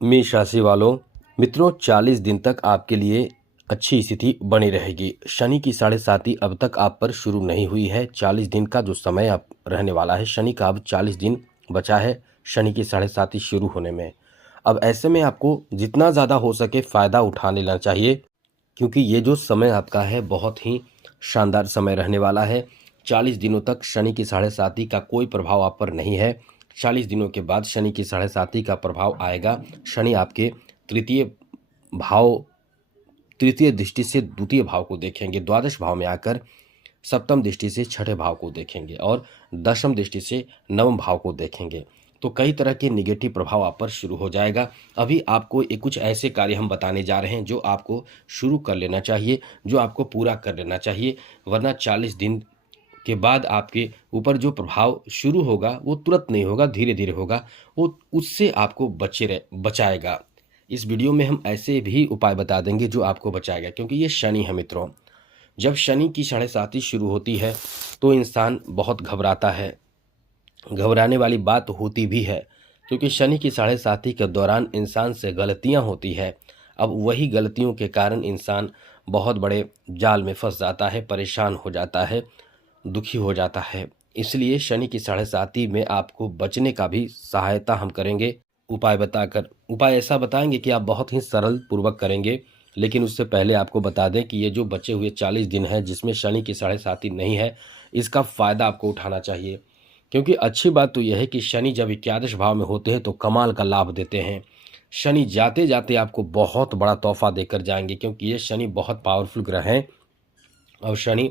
मेष राशि वालों, मित्रों 40 दिन तक आपके लिए अच्छी स्थिति बनी रहेगी। शनि की साढ़े साती अब तक आप पर शुरू नहीं हुई है। 40 दिन का जो समय आप रहने वाला है, शनि का अब 40 दिन बचा है शनि की साढ़े साती शुरू होने में। अब ऐसे में आपको जितना ज़्यादा हो सके फ़ायदा उठा लेना चाहिए, क्योंकि ये जो समय आपका है बहुत ही शानदार समय रहने वाला है। 40 दिनों तक शनि की साढ़े साती का कोई प्रभाव आप पर नहीं है। 40 दिनों के बाद शनि की साढ़े साती का प्रभाव आएगा। शनि आपके तृतीय भाव, तृतीय दृष्टि से द्वितीय भाव को देखेंगे, द्वादश भाव में आकर सप्तम दृष्टि से छठे भाव को देखेंगे और दशम दृष्टि से नवम भाव को देखेंगे। तो कई तरह के निगेटिव प्रभाव आप पर शुरू हो जाएगा। अभी आपको एक कुछ ऐसे कार्य हम बताने जा रहे हैं जो आपको शुरू कर लेना चाहिए, जो आपको पूरा कर लेना चाहिए, वरना 40 दिन के बाद आपके ऊपर जो प्रभाव शुरू होगा वो तुरंत नहीं होगा, धीरे धीरे होगा, वो उससे आपको बचाएगा। इस वीडियो में हम ऐसे भी उपाय बता देंगे जो आपको बचाएगा, क्योंकि ये शनि है मित्रों। जब शनि की साढ़े साती शुरू होती है तो इंसान बहुत घबराता है। घबराने वाली बात होती भी है, क्योंकि शनि की साढ़े साती के दौरान इंसान से गलतियां होती है। अब वही गलतियों के कारण इंसान बहुत बड़े जाल में फंस जाता है, परेशान हो जाता है, दुखी हो जाता है। इसलिए शनि की साढ़े साती में आपको बचने का भी सहायता हम करेंगे, उपाय ऐसा बताएंगे कि आप बहुत ही सरल पूर्वक करेंगे। लेकिन उससे पहले आपको बता दें कि ये जो बचे हुए 40 दिन हैं जिसमें शनि की साढ़े साती नहीं है, इसका फ़ायदा आपको उठाना चाहिए। क्योंकि अच्छी बात तो यह है कि शनि जब एकादश भाव में होते हैं तो कमाल का लाभ देते हैं। शनि जाते जाते आपको बहुत बड़ा तोहफा देकर जाएंगे, क्योंकि ये शनि बहुत पावरफुल ग्रह हैं। और शनि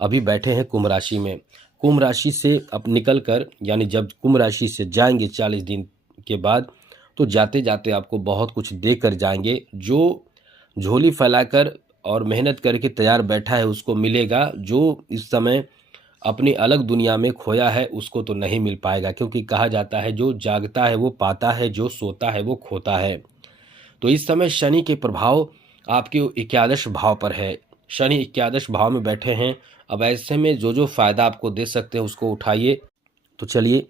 अभी बैठे हैं कुंभ राशि में। कुंभ राशि से अब निकल कर, यानी जब कुंभ राशि से जाएंगे 40 दिन के बाद, तो जाते जाते आपको बहुत कुछ दे कर जाएंगे। जो झोली फैलाकर और मेहनत करके तैयार बैठा है उसको मिलेगा, जो इस समय अपनी अलग दुनिया में खोया है उसको तो नहीं मिल पाएगा। क्योंकि कहा जाता है जो जागता है वो पाता है, जो सोता है वो खोता है। तो इस समय शनि के प्रभाव आपके एकादश भाव पर है। शनि एकादश भाव में बैठे हैं। अब ऐसे में जो जो फायदा आपको दे सकते हैं उसको उठाइए। तो चलिए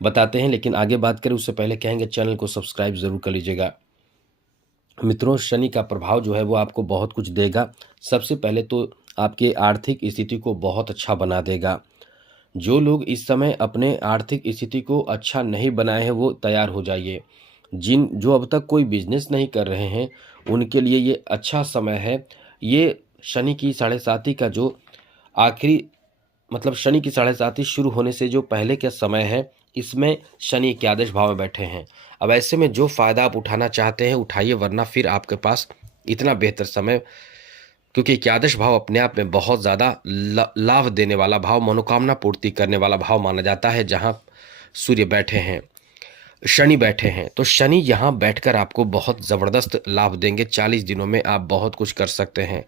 बताते हैं, लेकिन आगे बात करें उससे पहले कहेंगे चैनल को सब्सक्राइब ज़रूर कर लीजिएगा। मित्रों, शनि का प्रभाव जो है वो आपको बहुत कुछ देगा। सबसे पहले तो आपके आर्थिक स्थिति को बहुत अच्छा बना देगा। जो लोग इस समय अपने आर्थिक स्थिति को अच्छा नहीं बनाए हैं वो तैयार हो जाइए। जो अब तक कोई बिजनेस नहीं कर रहे हैं उनके लिए ये अच्छा समय है। ये शनि की साढ़े साती का जो आखिरी, मतलब शनि की साढ़े साती शुरू होने से जो पहले का समय है, इसमें शनि एकादश भाव में बैठे हैं। अब ऐसे में जो फ़ायदा आप उठाना चाहते हैं उठाइए, वरना फिर आपके पास इतना बेहतर समय, क्योंकि एकादश भाव अपने आप में बहुत ज़्यादा लाभ देने वाला भाव, मनोकामना पूर्ति करने वाला भाव माना जाता है। जहाँ सूर्य बैठे हैं, शनि बैठे हैं, तो शनि यहाँ बैठकर आपको बहुत ज़बरदस्त लाभ देंगे। 40 दिनों में आप बहुत कुछ कर सकते हैं।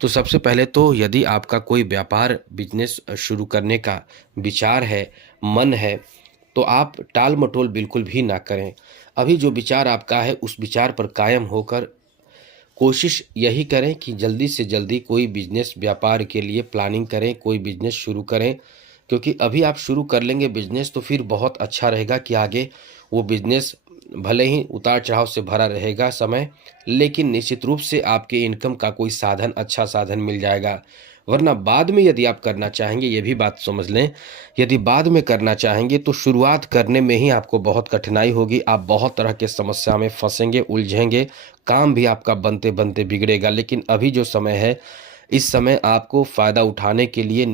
तो सबसे पहले तो यदि आपका कोई व्यापार बिजनेस शुरू करने का विचार है, मन है, तो आप टाल मटोल बिल्कुल भी ना करें। अभी जो विचार आपका है उस विचार पर कायम होकर कोशिश यही करें कि जल्दी से जल्दी कोई बिजनेस व्यापार के लिए प्लानिंग करें, कोई बिजनेस शुरू करें। क्योंकि अभी आप शुरू कर लेंगे बिजनेस तो फिर बहुत अच्छा रहेगा कि आगे वो बिजनेस भले ही उतार चढ़ाव से भरा रहेगा समय, लेकिन निश्चित रूप से आपके इनकम का कोई साधन, अच्छा साधन मिल जाएगा। वरना बाद में यदि आप करना चाहेंगे, ये भी बात समझ लें, यदि बाद में करना चाहेंगे तो शुरुआत करने में ही आपको बहुत कठिनाई होगी। आप बहुत तरह के समस्या में फंसेंगे, उलझेंगे, काम भी आपका बनते बनते बिगड़ेगा। लेकिन अभी जो समय है, इस समय आपको फ़ायदा उठाने के लिए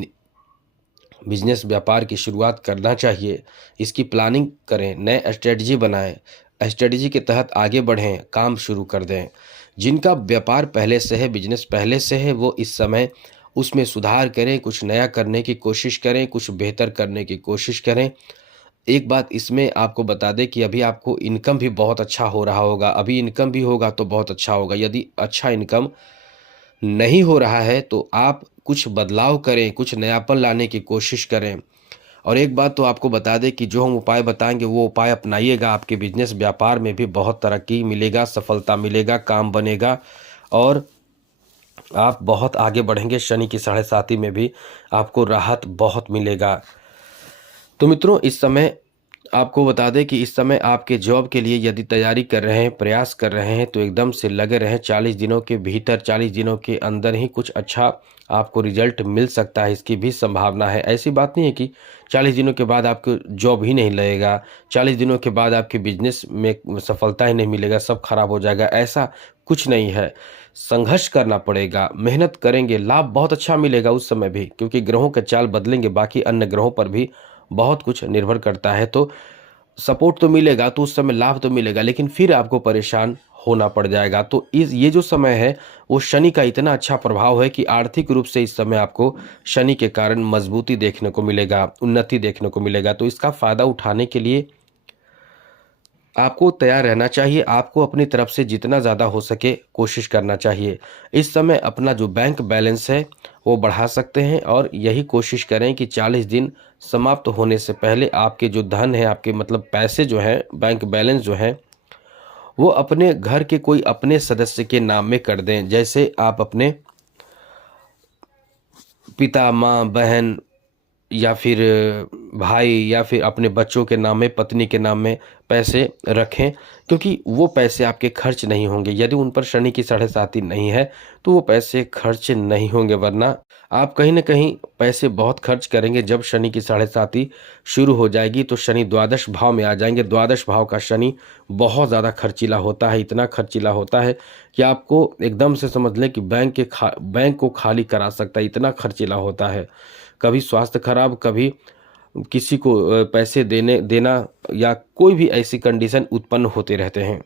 बिजनेस व्यापार की शुरुआत करना चाहिए। इसकी प्लानिंग करें, नए स्ट्रेटजी बनाएं, स्ट्रेटजी के तहत आगे बढ़ें, काम शुरू कर दें। जिनका व्यापार पहले से है, बिजनेस पहले से है, वो इस समय उसमें सुधार करें, कुछ नया करने की कोशिश करें, कुछ बेहतर करने की कोशिश करें। एक बात इसमें आपको बता दें कि अभी आपको इनकम भी बहुत अच्छा हो रहा होगा। अभी इनकम भी होगा तो बहुत अच्छा होगा। यदि अच्छा इनकम नहीं हो रहा है तो आप कुछ बदलाव करें, कुछ नयापन लाने की कोशिश करें। और एक बात तो आपको बता दें कि जो हम उपाय बताएंगे वो उपाय अपनाइएगा, आपके बिजनेस व्यापार में भी बहुत तरक्की मिलेगा, सफलता मिलेगा, काम बनेगा और आप बहुत आगे बढ़ेंगे। शनि की साढ़े साती में भी आपको राहत बहुत मिलेगा। तो मित्रों, इस समय आपको बता दें कि इस समय आपके जॉब के लिए यदि तैयारी कर रहे हैं, प्रयास कर रहे हैं तो एकदम से लगे रहें। 40 दिनों के भीतर, 40 दिनों के अंदर ही कुछ अच्छा आपको रिजल्ट मिल सकता है, इसकी भी संभावना है। ऐसी बात नहीं है कि 40 दिनों के बाद आपको जॉब ही नहीं लगेगा, 40 दिनों के बाद आपके बिजनेस में सफलता ही नहीं मिलेगा, सब खराब हो जाएगा, ऐसा कुछ नहीं है। संघर्ष करना पड़ेगा, मेहनत करेंगे, लाभ बहुत अच्छा मिलेगा उस समय भी, क्योंकि ग्रहों के चाल बदलेंगे, बाकी अन्य ग्रहों पर भी बहुत कुछ निर्भर करता है। तो सपोर्ट तो मिलेगा, तो उस समय लाभ तो मिलेगा, लेकिन फिर आपको परेशान होना पड़ जाएगा। तो इस ये जो समय है वो शनि का इतना अच्छा प्रभाव है कि आर्थिक रूप से इस समय आपको शनि के कारण मजबूती देखने को मिलेगा, उन्नति देखने को मिलेगा। तो इसका फायदा उठाने के लिए आपको तैयार रहना चाहिए। आपको अपनी तरफ से जितना ज़्यादा हो सके कोशिश करना चाहिए। इस समय अपना जो बैंक बैलेंस है वो बढ़ा सकते हैं, और यही कोशिश करें कि 40 दिन समाप्त होने से पहले आपके जो धन है, आपके मतलब पैसे जो हैं, बैंक बैलेंस जो है, वो अपने घर के कोई अपने सदस्य के नाम में कर दें। जैसे आप अपने पिता, माँ, बहन या फिर भाई या फिर अपने बच्चों के नाम में, पत्नी के नाम में पैसे रखें, क्योंकि वो पैसे आपके खर्च नहीं होंगे। यदि उन पर शनि की साढ़े साती नहीं है तो वो पैसे खर्च नहीं होंगे, वरना आप कहीं ना कहीं पैसे बहुत खर्च करेंगे। जब शनि की साढ़े साती शुरू हो जाएगी तो शनि द्वादश भाव में आ जाएंगे। द्वादश भाव का शनि बहुत ज़्यादा खर्चीला होता है, इतना खर्चीला होता है कि आपको एकदम से समझ लें कि बैंक को खाली करा सकता है, इतना खर्चीला होता है। कभी स्वास्थ्य खराब, कभी किसी को पैसे देना या कोई भी ऐसी कंडीशन उत्पन्न होते रहते हैं।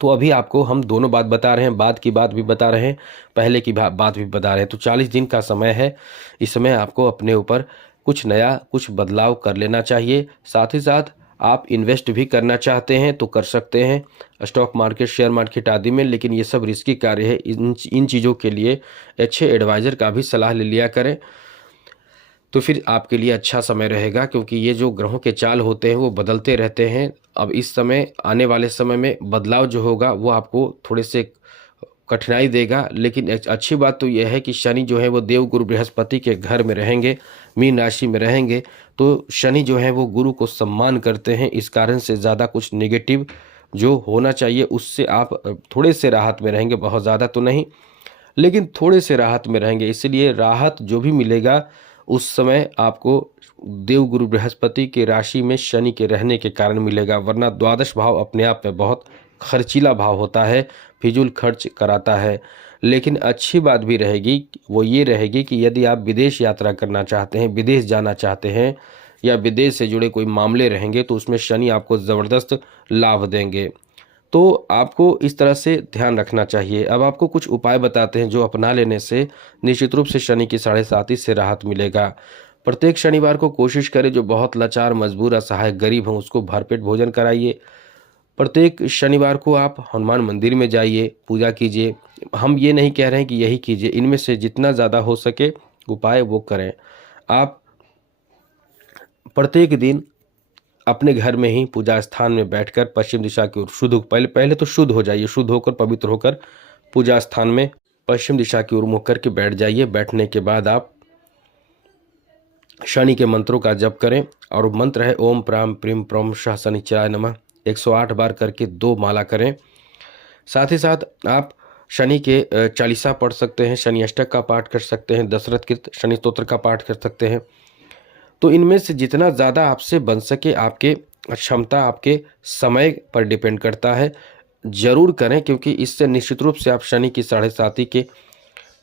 तो अभी आपको हम दोनों बात बता रहे हैं, बाद की बात भी बता रहे हैं, पहले की बात भी बता रहे हैं। तो 40 दिन का समय है, इस समय आपको अपने ऊपर कुछ नया, कुछ बदलाव कर लेना चाहिए। साथ ही साथ आप इन्वेस्ट भी करना चाहते हैं तो कर सकते हैं, स्टॉक मार्केट, शेयर मार्केट आदि में, लेकिन ये सब रिस्की कार्य है। इन चीज़ों के लिए अच्छे एडवाइज़र का भी सलाह ले लिया करें, तो फिर आपके लिए अच्छा समय रहेगा। क्योंकि ये जो ग्रहों के चाल होते हैं वो बदलते रहते हैं। अब इस समय, आने वाले समय में बदलाव जो होगा वो आपको थोड़े से कठिनाई देगा, लेकिन एक अच्छी बात तो यह है कि शनि जो है वो देवगुरु बृहस्पति के घर में रहेंगे, मीन राशि में रहेंगे। तो शनि जो है वो गुरु को सम्मान करते हैं, इस कारण से ज़्यादा कुछ नेगेटिव जो होना चाहिए उससे आप थोड़े से राहत में रहेंगे, बहुत ज़्यादा तो नहीं, लेकिन थोड़े से राहत में रहेंगे। इसलिए राहत जो भी मिलेगा उस समय आपको देवगुरु बृहस्पति के राशि में शनि के रहने के कारण मिलेगा, वरना द्वादश भाव अपने आप में बहुत खर्चीला भाव होता है, फिजूल खर्च कराता है। लेकिन अच्छी बात भी रहेगी, वो ये रहेगी कि यदि आप विदेश यात्रा करना चाहते हैं, विदेश जाना चाहते हैं, या विदेश से जुड़े कोई मामले रहेंगे तो उसमें शनि आपको ज़बरदस्त लाभ देंगे। तो आपको इस तरह से ध्यान रखना चाहिए। अब आपको कुछ उपाय बताते हैं जो अपना लेने से निश्चित रूप से शनि की साढ़े साती से राहत मिलेगा। प्रत्येक शनिवार को कोशिश करें जो बहुत लाचार, मजबूर, असहाय, गरीब हों उसको भरपेट भोजन कराइए। प्रत्येक शनिवार को आप हनुमान मंदिर में जाइए, पूजा कीजिए। हम ये नहीं कह रहे हैं कि यही कीजिए, इनमें से जितना ज़्यादा हो सके उपाय वो करें। आप प्रत्येक दिन अपने घर में ही पूजा स्थान में बैठकर पश्चिम दिशा की ओर पहले तो शुद्ध हो जाइए, शुद्ध होकर, पवित्र होकर पूजा स्थान में पश्चिम दिशा की ओर मुख करके बैठ जाइए। बैठने के बाद आप शनि के मंत्रों का जप करें, और मंत्र है ओम प्राम प्रीम प्रम शाह शनिचराय नमः, 108 बार करके 2 माला करें। साथ ही साथ आप शनि के चालीसा पढ़ सकते हैं, शनि अष्टक का पाठ कर सकते हैं, दशरथ कृत शनि स्तोत्र का पाठ कर सकते हैं। तो इनमें से जितना ज़्यादा आपसे बन सके, आपके क्षमता, आपके समय पर डिपेंड करता है, ज़रूर करें, क्योंकि इससे निश्चित रूप से आप शनि की साढ़े साती के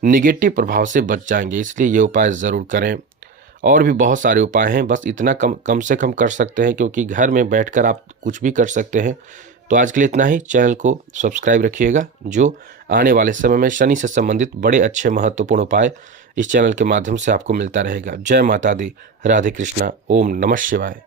निगेटिव प्रभाव से बच जाएंगे। इसलिए ये उपाय ज़रूर करें। और भी बहुत सारे उपाय हैं, बस इतना कम से कम कर सकते हैं, क्योंकि घर में बैठकर आप कुछ भी कर सकते हैं। तो आज के लिए इतना ही। चैनल को सब्सक्राइब रखिएगा, जो आने वाले समय में शनि से संबंधित बड़े अच्छे महत्वपूर्ण उपाय इस चैनल के माध्यम से आपको मिलता रहेगा। जय माता दी, राधे कृष्णा, ओम नमः शिवाय।